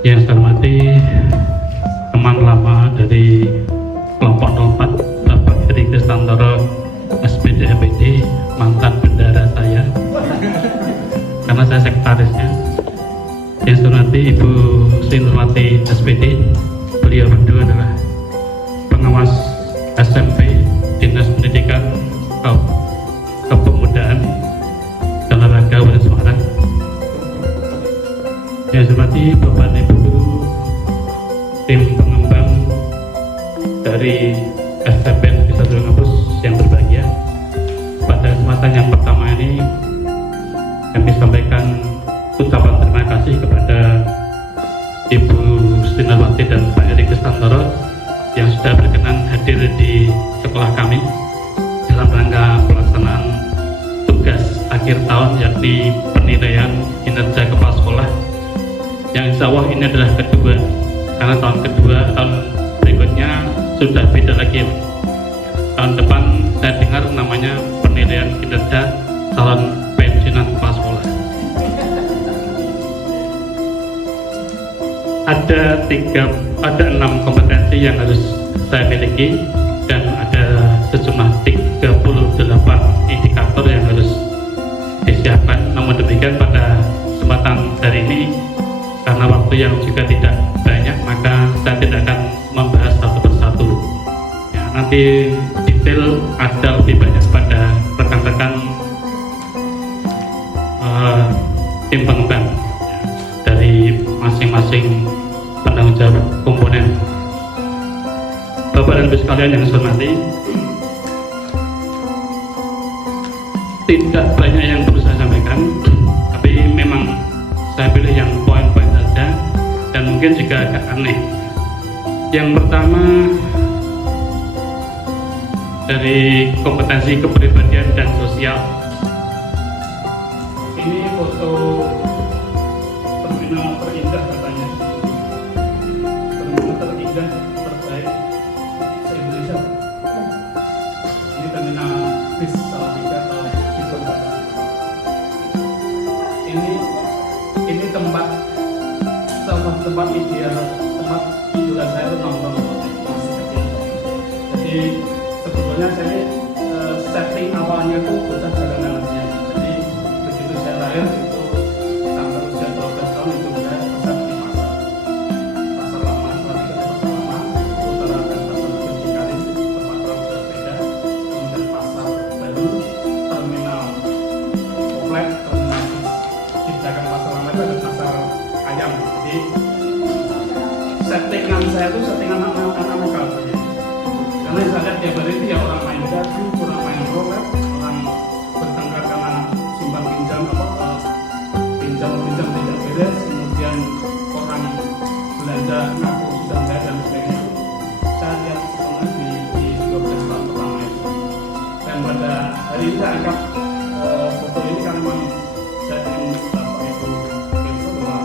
Yang saya hormati teman lama dari kelompok 04 Bapak Heri Kristantoro SPD MPD, mantan bendara saya karena saya sekretarisnya. Yang saya hormati Ibu Sri Nurwati SPD, beliau berdua adalah pengawas SMP Dinas Pendidikan Kepemudaan dan Olahraga Kabupaten Semarang. Yang saya hormati Bapak dan Ibu tim pengembang dari STPN Desa Tulung Kampus yang berbahagia. Pada kesempatan yang pertama ini kami sampaikan ucapan terima kasih kepada Ibu Sri Nurwati dan Pak Heri Kristantoro yang sudah berkenan hadir di sekolah kami dalam rangka pelaksanaan tugas akhir tahun, yakni penilaian kinerja kepala sekolah, yang insya Allah ini adalah kedua, karena tahun berikutnya sudah beda lagi. Tahun depan saya dengar namanya penilaian kinerja calon pensiunan kepala sekolah. Ada 6 kompetensi yang harus saya miliki dan ada sejumlah 38 indikator yang harus disiapkan. Namun demikian pada kesempatan hari ini, karena waktu yang juga tidak banyak, maka saya tidak akan membahas satu persatu. Ya, nanti detail ada lebih banyak pada rekan-rekan tim pengembang dari masing-masing penanggung jawab komponen. Bapak dan Ibu sekalian yang saya hormati, tidak banyak yang perlu saya sampaikan, tapi memang saya pilih yang poin-poin saja dan mungkin juga agak aneh. Yang pertama, dari kompetensi kepribadian dan sosial. Ini foto terminal terindah katanya, terminal terindah terbaik se-Indonesia. Ini terminal bis Salatiga atau di Bogor. Ini tempat, salah satu tempat ideal, tempat idola saya itu nongkrong masih kecil. Jadi sebetulnya saya setting awalnya itu bocah jalanan-jalanannya. Jadi begitu saya lahir itu sampai usia 12 tahun itu saya besar di pasar lama, Salatiga pasar lama, utara dan pasar Bendikarin, tempat orang bersepeda, kemudian pasar baru, terminal komplek, terminal di belakang pasar lama itu ada pasar ayam. Jadi settingan saya itu settingan anak-anak lokal saja. Karena saya lihat tiap hari itu ya orang main dadu, orang main rolet, orang bertengkar karena simpan pinjam pinjam tidak beres, kemudian orang belanja ngaku sudah bayar dan sebagainya. Saya lihat setengah di 12 tahun pertama itu. Dan pada hari ini saya angkat foto ini karena memang saya ingin Bapak Ibu info bahwa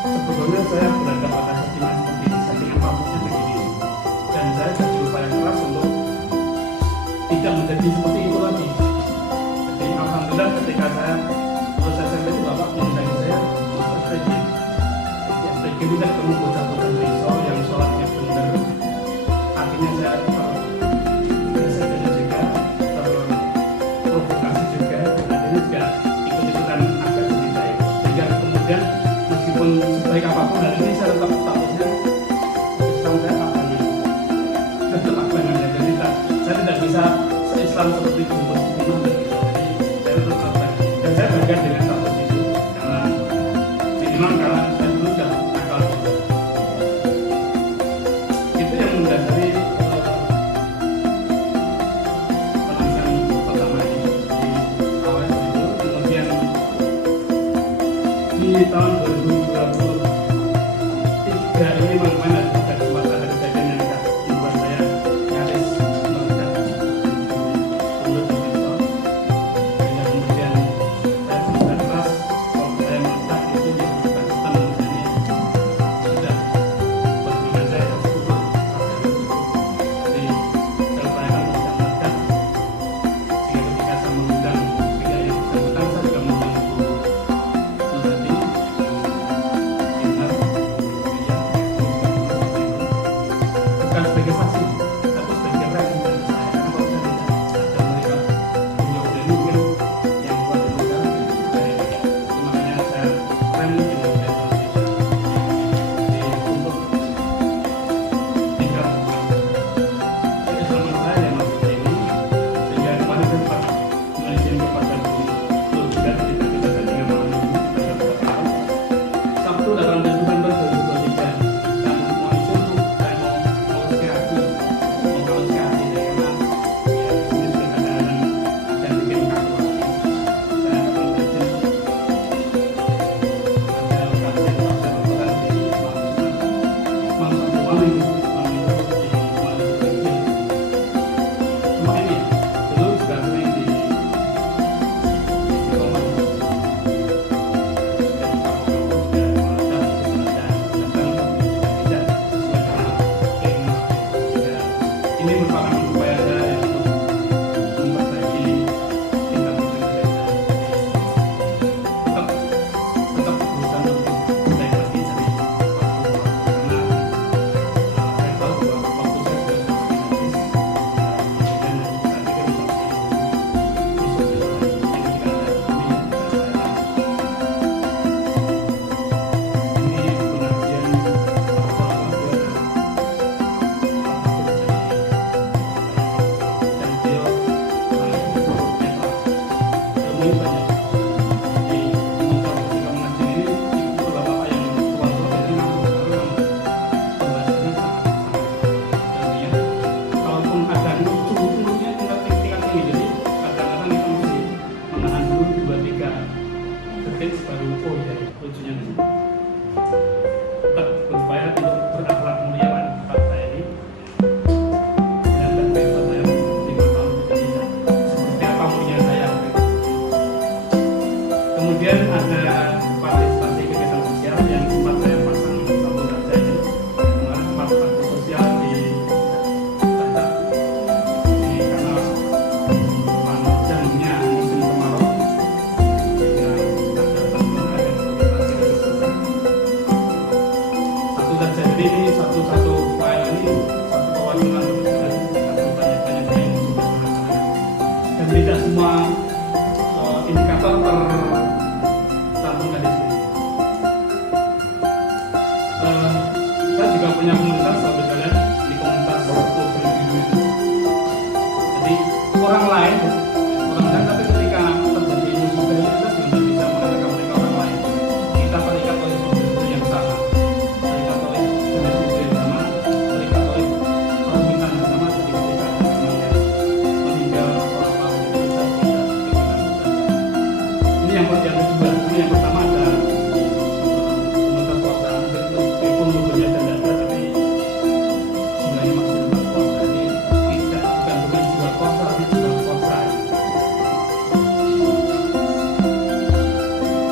sebetulnya saya berada pada settingan seperti ini, settingan pamuknya begini. Dan saya jadi upaya keras untuk tidak menjadi seperti itu lagi. Jadi alhamdulillah ketika saya lulus SMP itu Bapak mendatangi saya untuk SPG. Jadi SPG itu saya ketemu bocah-bocah desa yang sholatnya benar. Akhirnya saya juga terprovokasi juga, dan akhirnya juga ikut-ikutan agak sedikit baik. Sehingga kemudian meskipun sebaik apapun hari ini saya tetap statusnya Islam, saya abangan, tetap abangannya. Jadi saya tidak bisa se-Islam seperti Gumus Imam dan gitu. Jadi saya tetap abangan dan saya bangga dengan status itu karena minimal karena saya dulu sudah nakal juga. Itu yang mendasari penulisan pertama ini di awal itu. Kemudian di tahun 2023 ini memang ada kesempatan, ada kejadian yang membuat saya nyaris meledak mulut di desa. Sehingga kemudian saya berusaha keras, kalau saya meledak itu yang bersangkutan ini sudah berpikir saya cukup. Jadi saya upayakan tidak meledak. Sehingga ketika saya mengundang pihak yang bersangkutan, saya juga mengundang Ibu Nurwati mungkin baru lucunya nih. Tetap berupaya untuk berakhlak mulia Pak saya ini. Dan besok saya 5 tahun bekerja. Seperti apa mulia saya. Kemudian ada partisipasi kegiatan sosial yang sempat saya pasang satu kaca ini. Kemarin sempat bakti sosial di kaca. Ini karena panjangnya musim kemarau. Jadi ini satu file ini satu kewajiban banyak-banyak yang sudah dilaksanakan dan tidak semua indikator tercantumkan di sini. Saya juga punya komunitas, sahabat sekalian, di komunitas Putri Biru itu. Jadi orang lain tapi ketika terjadi musibah itu kita juga bisa mengatakan mereka orang lain. Kita terikat oleh sesuatu yang sama. Yang kedua, yang pertama ada komunitas puasa meskipun logonya tidak ada, tapi jiwanya masih tetap puasa. Ini bukan jiwa puasa, tapi jiwa puasa.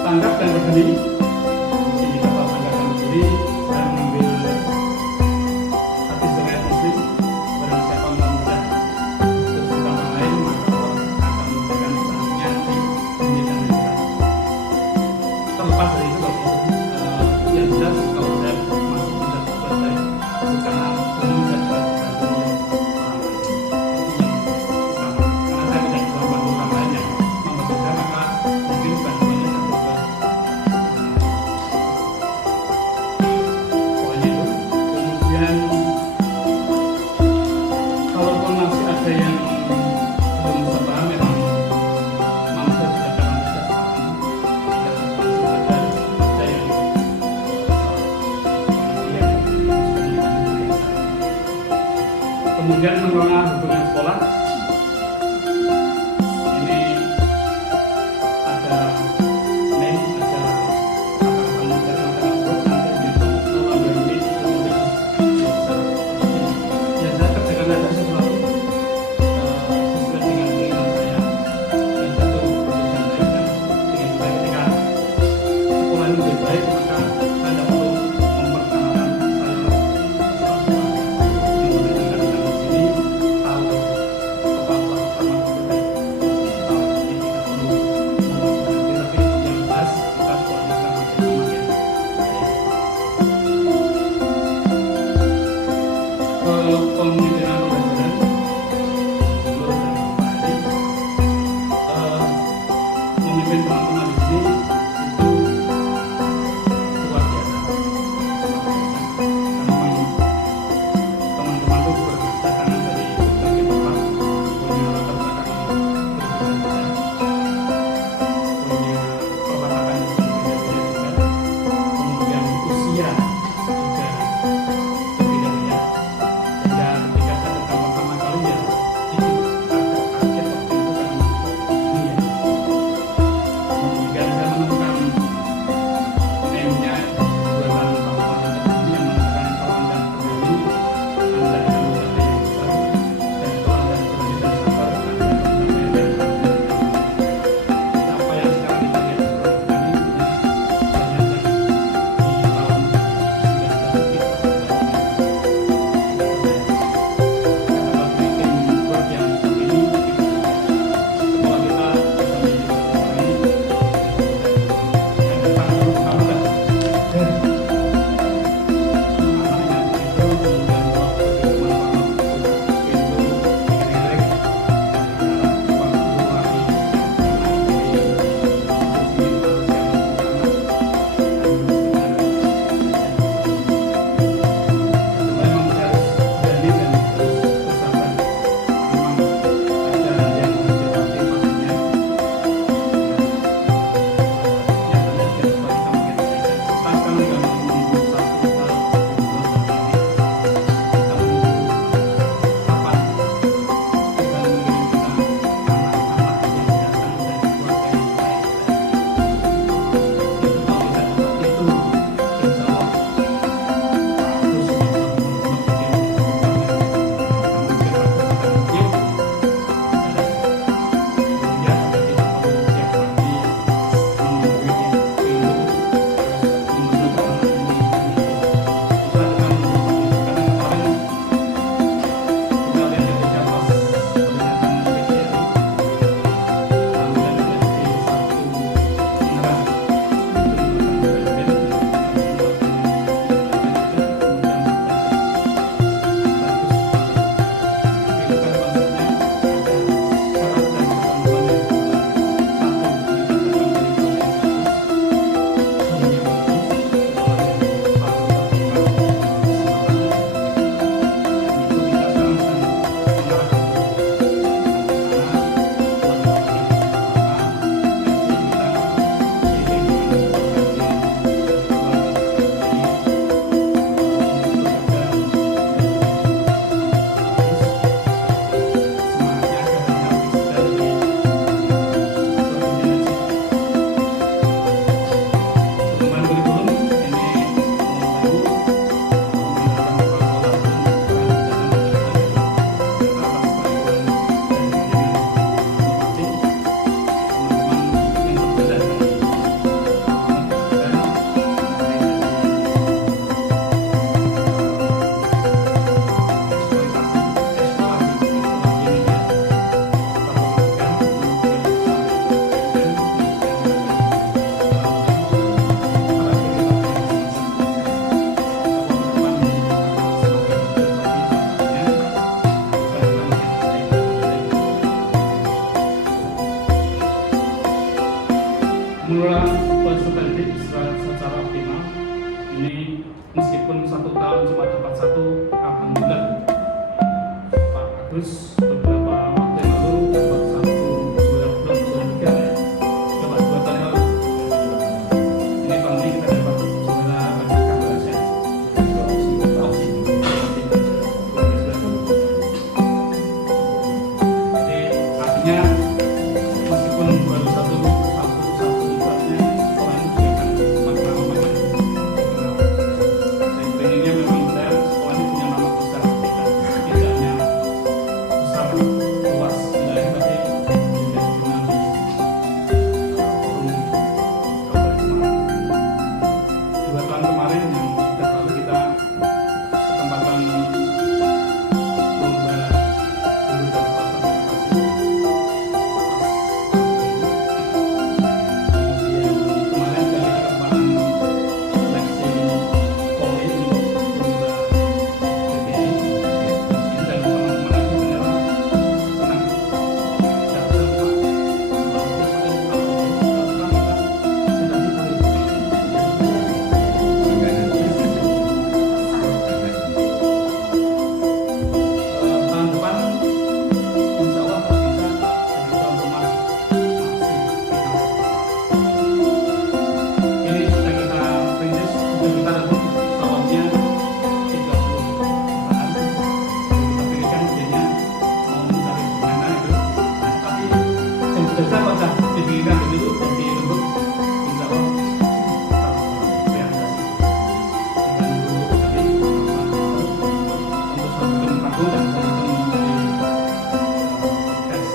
Tanggap dan berdiri. Ini kata tanggap dan berdiri. Saya mengambil hati sebagai muslim. Barang siapa mudah untuk orang lain, maka Allah akan memberikan sanksinya di dunia dan akhirat. Terlepas dari itu, yang jelas kalau saya masih tidak selesai itu karena belum bisa dibantu oleh orang lain. Itu yang utama. Karena saya tidak bisa membantu orang lain yang membantu saya, maka mungkin bantuannya saya berubah. Pokoknya itu. Kemudian kalaupun masih ada yang belum bisa paham, memang saya tidak akan bisa paham. Tidak masih ada peserta didik secara optimal. Ini meskipun 1 tahun cuma dapat 1, alhamdulillah. Pak Agus beberapa waktu yang lalu dapat 1 juara, belum juara 3 ya, dapat 2 tahun yang lalu. Ini tahun ini kita dapat juara Malaysia. Jadi artinya meskipun baru satu ibaratnya sekolah ini juga akan makin lama makin dikenal. Saya pengennya memang sekolah ini punya nama besar, tidak hanya besar luas wilayah, tapi juga dikenal di forum Kabupaten Semarang. 2 tahun kemarin yang sudah lalu kita kesempatan lomba guru dan swasta prestasi. Kemudian kemarin juga kita kesempatan seleksi Polri untuk lomba PBI. Dan teman-teman itu ternyata senang. Tidak senang, tahun depan insya Allah kalau bisa jadi tuan rumah maksimal. Ini sudah kita perintis, sudah kita rebut sawahnya 30 jutaan. Kita pilihkan jadinya mau mencari mana itu. Nah, tapi yang besar sudah dipikirkan dulu dan direbut, insya Allah kita realisasi. Dan dulu tadi untuk satu tim paku dan satu tim dari tes.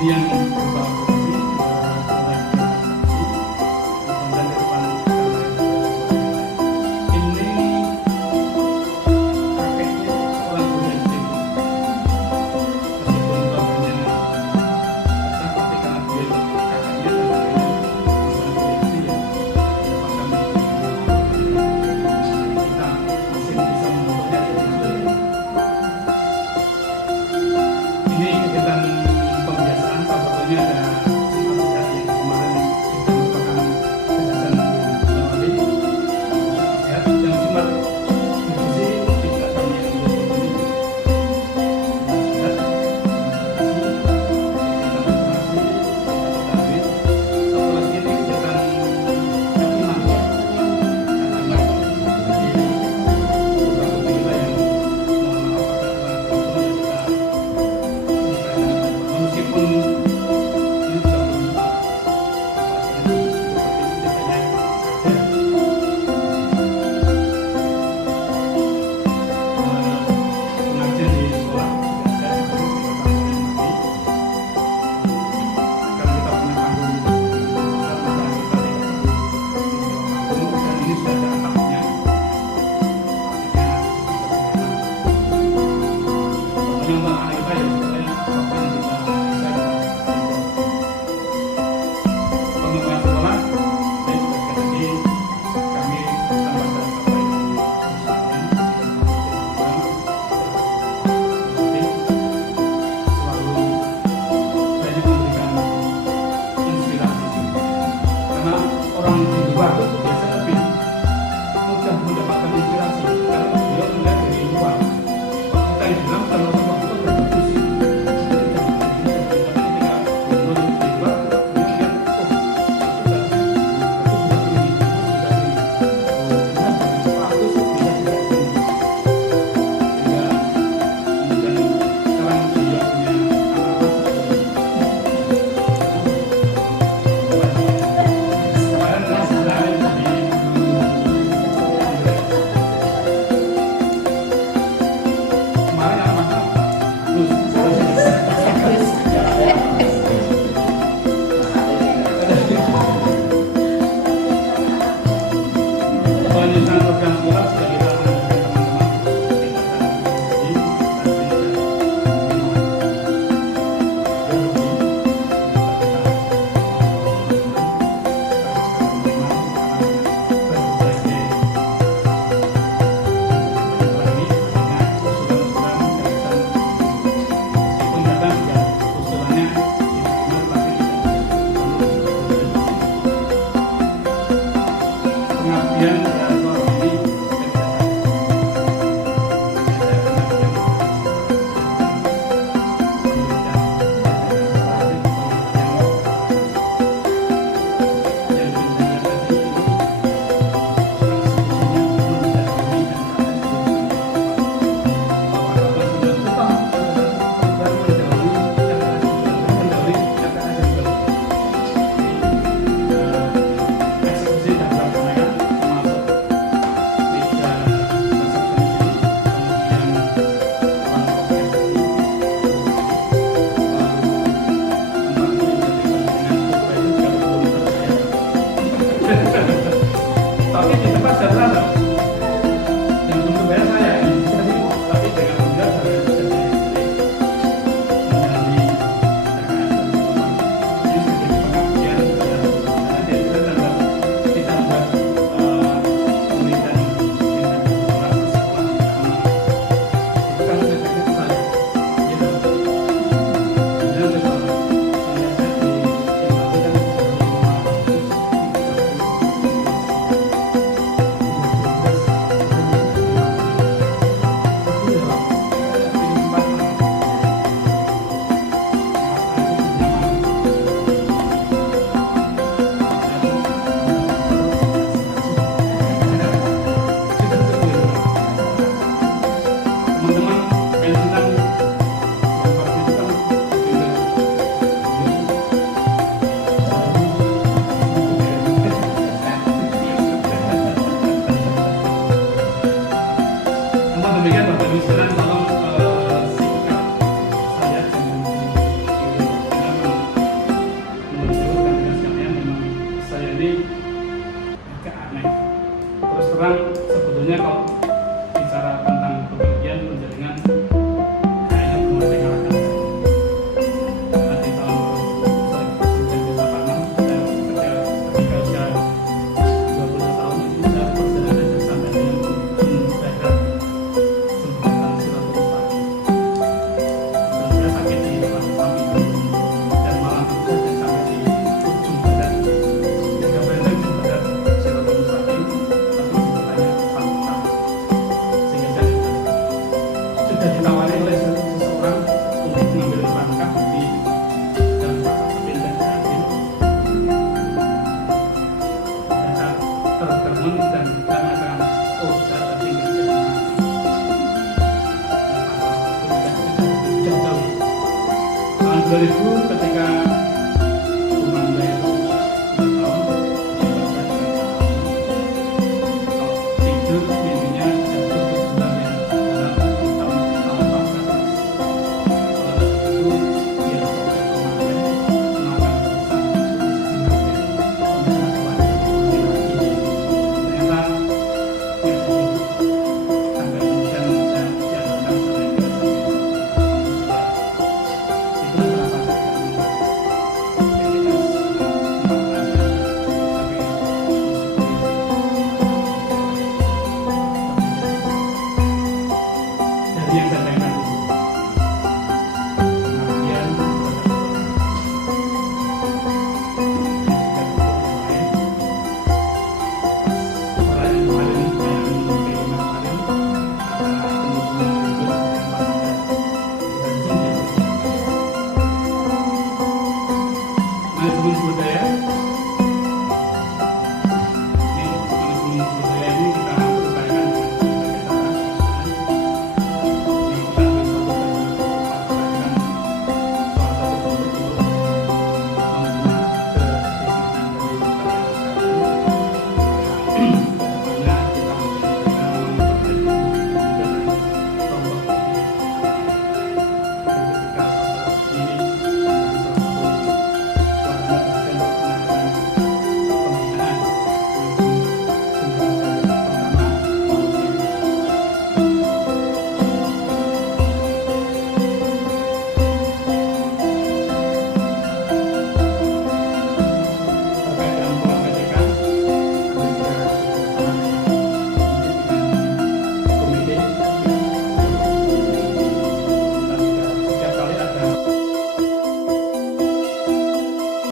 Ini yang berupa aplikasi, kemudian di depan ini prakteknya sekolah budaya di situ. Meskipun bapaknya besar, tapi karena dia kakaknya dan adiknya sekolah budaya di sini, ya merupakan kita masih bisa membentuknya jadi budaya. Ini kegiatan pembiasaan, salah satunya ada manajemen sumber